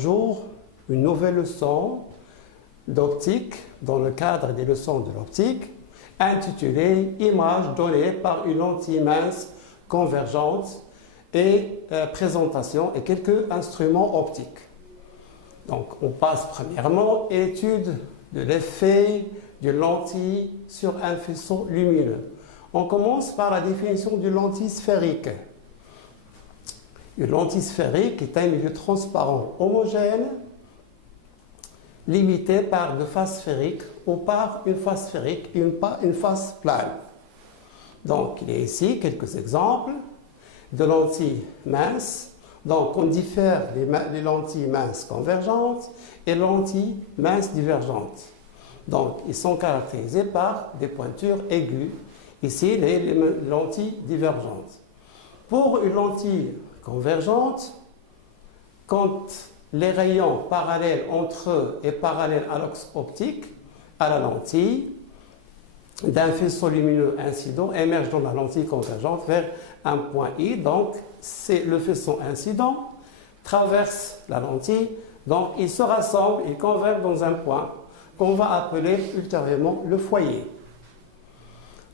bonjour, une nouvelle leçon d'optique dans le cadre des leçons de l'optique intitulée Images données par une lentille mince convergente et présentation et quelques instruments optiques. Donc on passe premièrement à l'étude de l'effet d'une lentille sur un faisceau lumineux. On commence par la définition d'une lentille sphérique. Une lentille sphérique est un milieu transparent homogène limité par deux faces sphériques ou par une face sphérique et une face plane. Donc il y a ici quelques exemples de lentilles minces. Donc on diffère les lentilles minces convergentes et lentilles minces divergentes. Donc ils sont caractérisés par des pointures aiguës. Ici les lentilles divergentes. Pour une lentille convergente, quand les rayons parallèles entre eux et parallèles à l'axe optique, à la lentille, d'un faisceau lumineux incident émerge dans la lentille convergente vers un point I. Donc, c'est le faisceau incident, traverse la lentille, donc ils se rassemblent, ils convergent dans un point qu'on va appeler ultérieurement le foyer.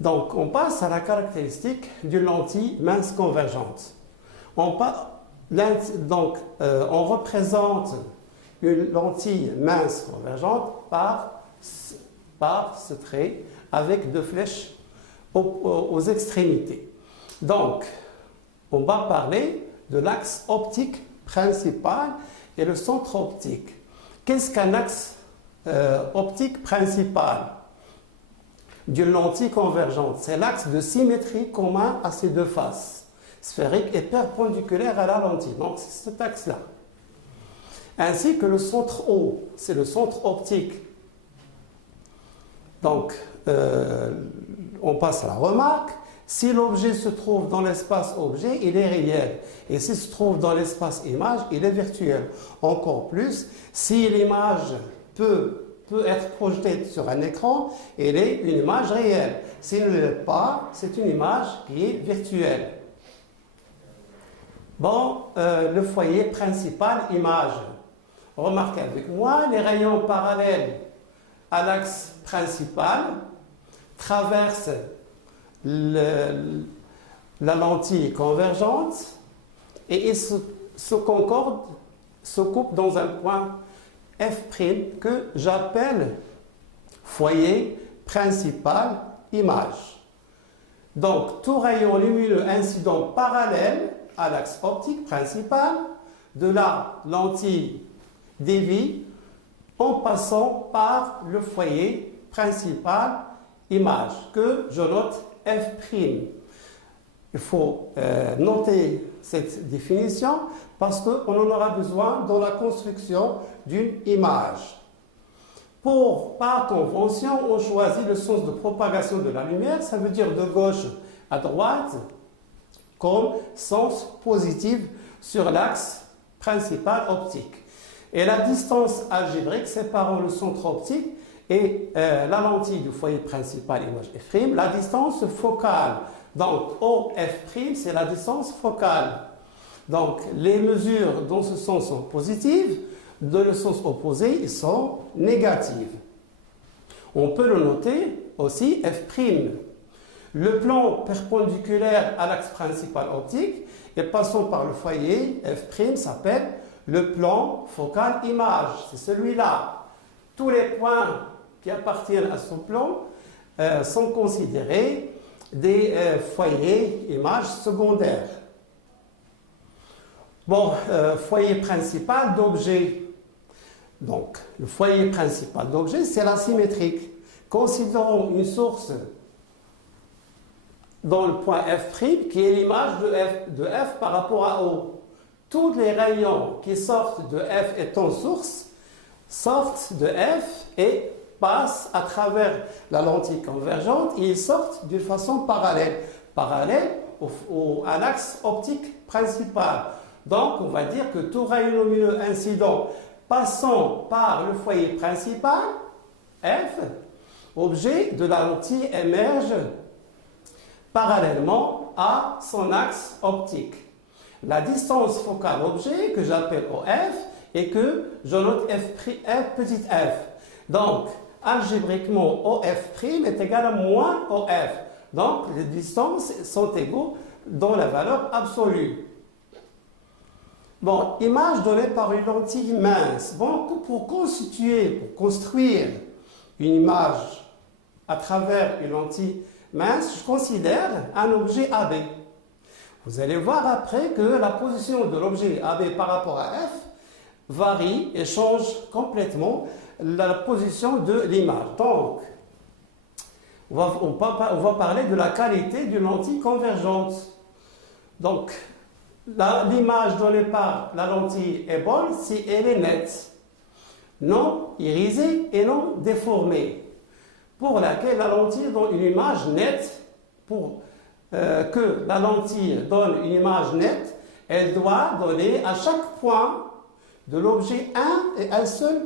Donc, on passe à la caractéristique d'une lentille mince convergente. On représente une lentille mince convergente par ce trait avec deux flèches aux extrémités. Donc, on va parler de l'axe optique principal et le centre optique. Qu'est-ce qu'un axe optique principal d'une lentille convergente? C'est l'axe de symétrie commun à ces deux faces sphériques et perpendiculaires à la lentille. Donc, c'est cet axe-là. Ainsi que le centre O, c'est le centre optique. Donc, on passe à la remarque. Si l'objet se trouve dans l'espace objet, il est réel. Et s'il se trouve dans l'espace image, il est virtuel. Encore plus, si l'image peut être projetée sur un écran, elle est une image réelle. S'il ne l'est pas, c'est une image qui est virtuelle. Bon, le foyer principal, image. Remarquez avec moi, les rayons parallèles à l'axe principal traversent la lentille convergente et ils se concordent, se coupent dans un point F' que j'appelle foyer principal image. Donc, tout rayon lumineux incident parallèle à l'axe optique principal de la lentille dévie en passant par le foyer principal image que je note F'. Il faut noter cette définition parce qu'on en aura besoin dans la construction d'une image. Par convention, on choisit le sens de propagation de la lumière, ça veut dire de gauche à droite, comme sens positif sur l'axe principal optique. Et la distance algébrique séparant le centre optique et la lentille du foyer principal image F', la distance focale. Donc OF', c'est la distance focale. Donc les mesures dans ce sens sont positives, dans le sens opposé, ils sont négatives. On peut le noter aussi F'. Le plan perpendiculaire à l'axe principal optique et passant par le foyer F' s'appelle le plan focal image. C'est celui-là. Tous les points qui appartiennent à ce plan sont considérés des foyers images secondaires. Bon, foyer principal d'objet. Donc, le foyer principal d'objet, c'est la symétrique. Considérons une source dans le point F', qui est l'image de F par rapport à O. Tous les rayons qui sortent de F étant source sortent de F et passent à travers la lentille convergente et ils sortent d'une façon parallèle à l'axe optique principal. Donc, on va dire que tout rayon lumineux incident passant par le foyer principal, F, objet de la lentille émerge parallèlement à son axe optique. La distance focale objet, que j'appelle OF, et que je note f petit f. Donc, algébriquement, OF' est égal à moins OF. Donc, les distances sont égaux dans la valeur absolue. Bon, image donnée par une lentille mince. Bon, pour construire une image à travers une lentille mince, je considère un objet AB. Vous allez voir après que la position de l'objet AB par rapport à F varie et change complètement la position de l'image. Donc, on va parler de la qualité d'une lentille convergente. Donc, l'image donnée par la lentille est bonne si elle est nette, non irisée et non déformée, pour laquelle la lentille donne une image nette. Pour que la lentille donne une image nette, elle doit donner à chaque point de l'objet un et un seul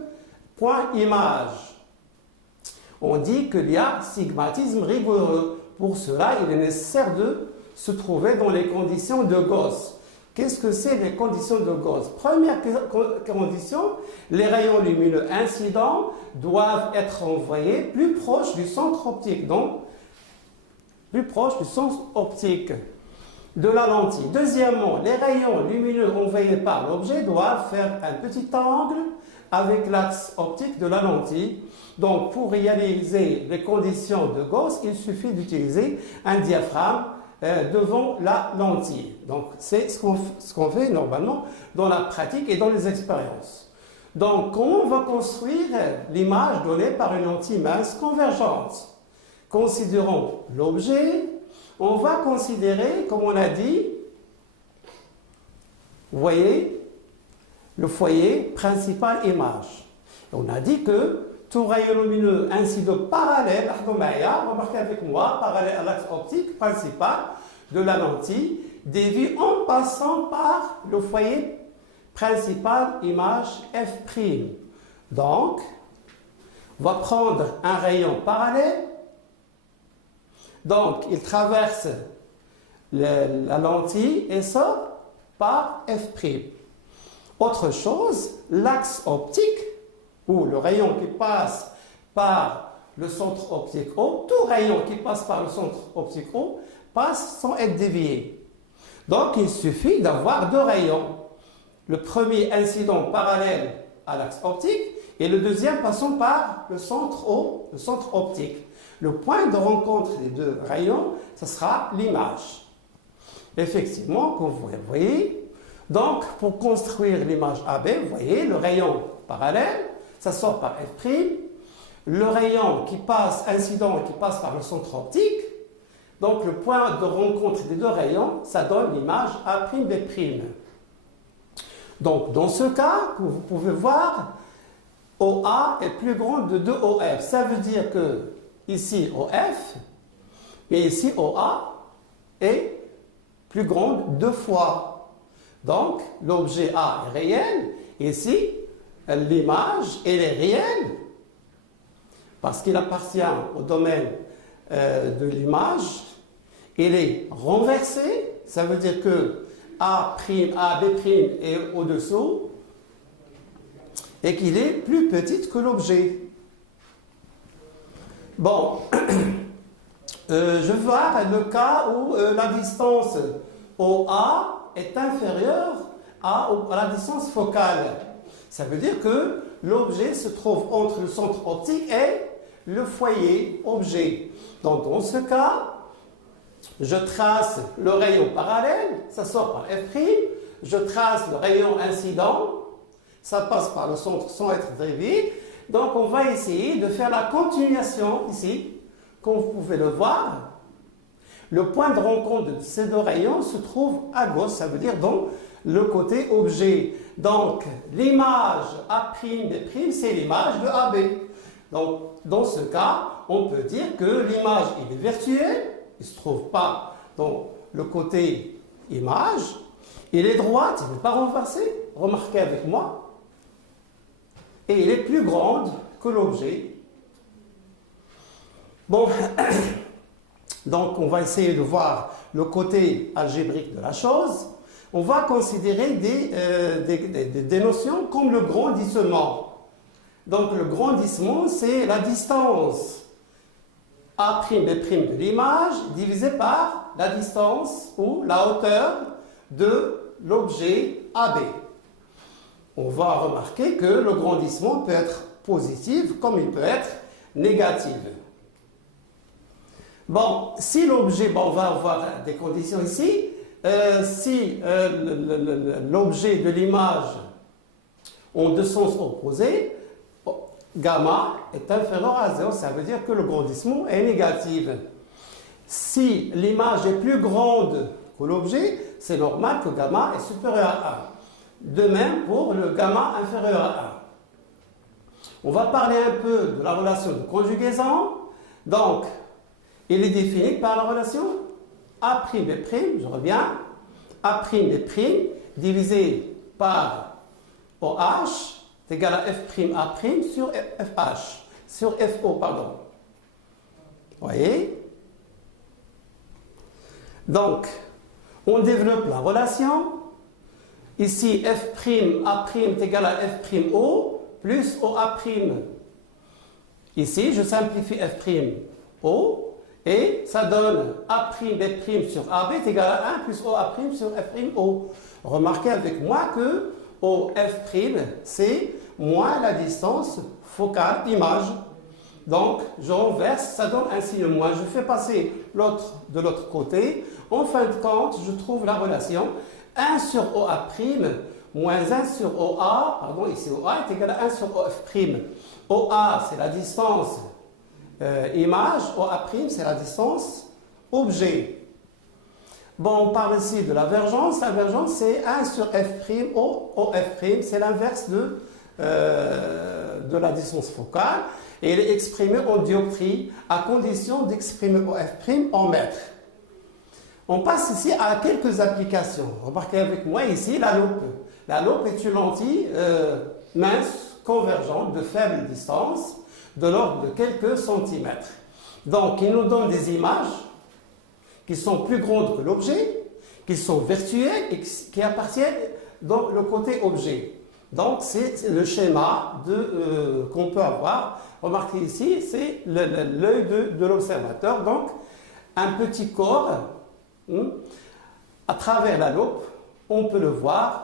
point image. On dit qu'il y a sigmatisme rigoureux. Pour cela, il est nécessaire de se trouver dans les conditions de Gauss. Qu'est-ce que c'est les conditions de Gauss? Première condition, les rayons lumineux incidents doivent être envoyés plus proche du centre optique, donc plus proche du centre optique de la lentille. Deuxièmement, les rayons lumineux envoyés par l'objet doivent faire un petit angle avec l'axe optique de la lentille. Donc, pour réaliser les conditions de Gauss, il suffit d'utiliser un diaphragme devant la lentille. Donc, c'est ce qu'on fait normalement dans la pratique et dans les expériences. Donc, comment on va construire l'image donnée par une lentille mince convergente? Considérons l'objet. On va considérer, comme on a dit, vous voyez, le foyer principal image. On a dit que tout rayon lumineux ainsi de parallèle, remarquez avec moi, parallèle à l'axe optique principal de la lentille, dévie en passant par le foyer principal image F'. Donc, on va prendre un rayon parallèle. Donc, il traverse la lentille et sort par F'. Autre chose, l'axe optique, ou le rayon qui passe par le centre optique O, tout rayon qui passe par le centre optique O passe sans être dévié. Donc, il suffit d'avoir deux rayons. Le premier incident parallèle à l'axe optique et le deuxième passant par le centre O, le centre optique. Le point de rencontre des deux rayons, ce sera l'image. Effectivement, comme vous voyez, donc pour construire l'image AB, vous voyez, le rayon parallèle, ça sort par F', le rayon qui passe, incident qui passe par le centre optique, donc le point de rencontre des deux rayons, ça donne l'image A'B'. Donc dans ce cas, vous pouvez voir, OA est plus grande de 2OF. Ça veut dire que ici OF, et ici OA est plus grande 2 fois. Donc l'objet A est réel, ici l'image elle est réelle, parce qu'il appartient au domaine de l'image, il est renversé, ça veut dire que AB' est au-dessous, et qu'il est plus petit que l'objet. Bon, je vais voir le cas où la distance OA est inférieure à la distance focale. Ça veut dire que l'objet se trouve entre le centre optique et le foyer objet. Donc dans ce cas, je trace le rayon parallèle, ça sort par F', je trace le rayon incident, ça passe par le centre sans être dévié. Donc on va essayer de faire la continuation ici, comme vous pouvez le voir. Le point de rencontre de ces deux rayons se trouve à gauche, ça veut dire dans le côté objet. Donc l'image A'B', c'est l'image de AB. Donc dans ce cas, on peut dire que l'image est virtuelle, il ne se trouve pas dans le côté image, il est droite, il n'est pas renversé, remarquez avec moi, et il est plus grande que l'objet. Bon, donc on va essayer de voir le côté algébrique de la chose. on va considérer des notions comme le grandissement. Donc le grandissement, c'est la distance A', B' de l'image divisée par la distance ou la hauteur de l'objet AB. On va remarquer que le grandissement peut être positif comme il peut être négatif. Bon, si l'objet, bon, on va avoir des conditions ici, si l'objet de l'image ont deux sens opposés, gamma est inférieur à 0, ça veut dire que le grandissement est négatif. Si l'image est plus grande que l'objet, c'est normal que gamma est supérieur à 1. De même pour le gamma inférieur à 1. On va parler un peu de la relation de conjugaison. Donc, il est défini par la relation A'B', je reviens, A'B' divisé par OH est égal à F'A' sur FH, sur FO, pardon. Vous voyez? Donc, on développe la relation. Ici, F'A' est égal à F'O plus OA'. Ici, je simplifie F'O et ça donne A'B' sur AB est égal à 1 plus OA' sur F'O. Remarquez avec moi que OF', c'est moins la distance focale image. Donc, je renverse, ça donne un signe moins. Je fais passer l'autre de l'autre côté. En fin de compte, je trouve la relation 1 sur OA' moins 1 sur OA, pardon, ici OA est égal à 1 sur OF'. OA, c'est la distance image, OA', c'est la distance objet. Bon, on parle ici de l'avergence. L'avergence, c'est 1 sur F', OF', c'est l'inverse de la distance focale. Et il est exprimé en dioptrie à condition d'exprimer OF' en mètres. On passe ici à quelques applications. Remarquez avec moi ici la loupe. La loupe est une lentille mince, convergente, de faible distance, de l'ordre de quelques centimètres. Donc, il nous donne des images qui sont plus grandes que l'objet, qui sont virtuelles et qui appartiennent dans le côté objet. Donc, c'est le schéma qu'on peut avoir. Remarquez ici, c'est l'œil de l'observateur. Donc, un petit corps, à travers la loupe, on peut le voir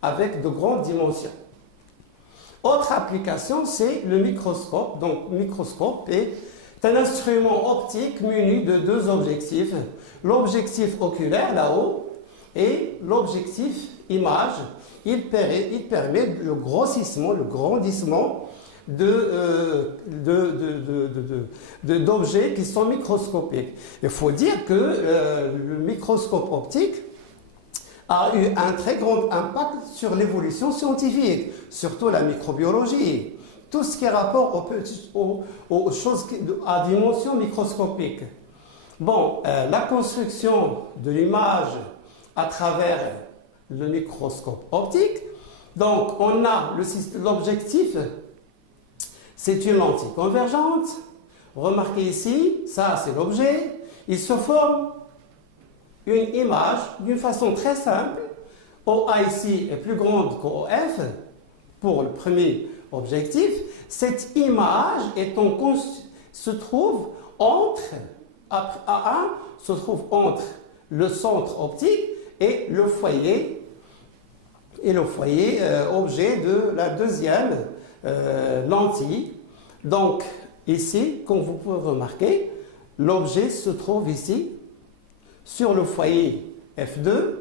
avec de grandes dimensions. Autre application, c'est le microscope. Donc, le microscope est un instrument optique muni de deux objectifs. L'objectif oculaire, là-haut, et l'objectif image. Il permet le grossissement, le grandissement d'objets qui sont microscopiques. Il faut dire que le microscope optique a eu un très grand impact sur l'évolution scientifique, surtout la microbiologie. Tout ce qui est rapport aux choses à dimension microscopique. Bon, la construction de l'image à travers le microscope optique. Donc, on a l'objectif, c'est une lentille convergente. Remarquez ici, ça c'est l'objet. Il se forme une image d'une façon très simple. OA ici est plus grande qu'OF pour le premier objectif. Cette image se trouve entre A1 se trouve entre le centre optique et le foyer objet de la deuxième lentille. Donc ici, comme vous pouvez remarquer, l'objet se trouve ici sur le foyer F2.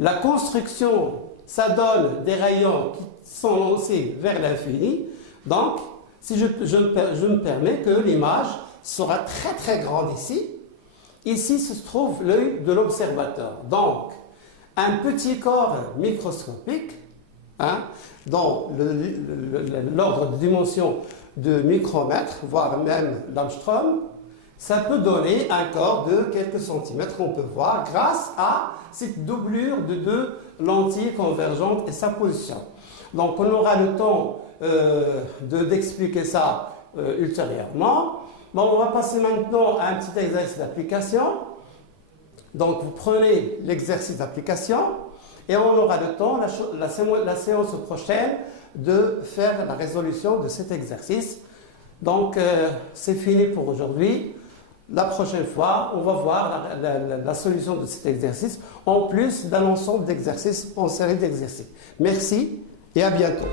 La construction, ça donne des rayons qui sont lancés vers l'infini. Donc, si je me permets que l'image sera très très grande ici. Ici se trouve l'œil de l'observateur. Donc, un petit corps microscopique, dans l'ordre de dimension de micromètres, voire même d'angstrom, ça peut donner un corps de quelques centimètres qu'on peut voir grâce à cette doublure de deux lentilles convergentes et sa position. Donc, on aura le temps d'expliquer ça ultérieurement. Bon, on va passer maintenant à un petit exercice d'application. Donc vous prenez l'exercice d'application et on aura le temps, la séance prochaine, de faire la résolution de cet exercice. Donc c'est fini pour aujourd'hui. La prochaine fois, on va voir la solution de cet exercice en plus d'un ensemble d'exercices en série d'exercices. Merci et à bientôt.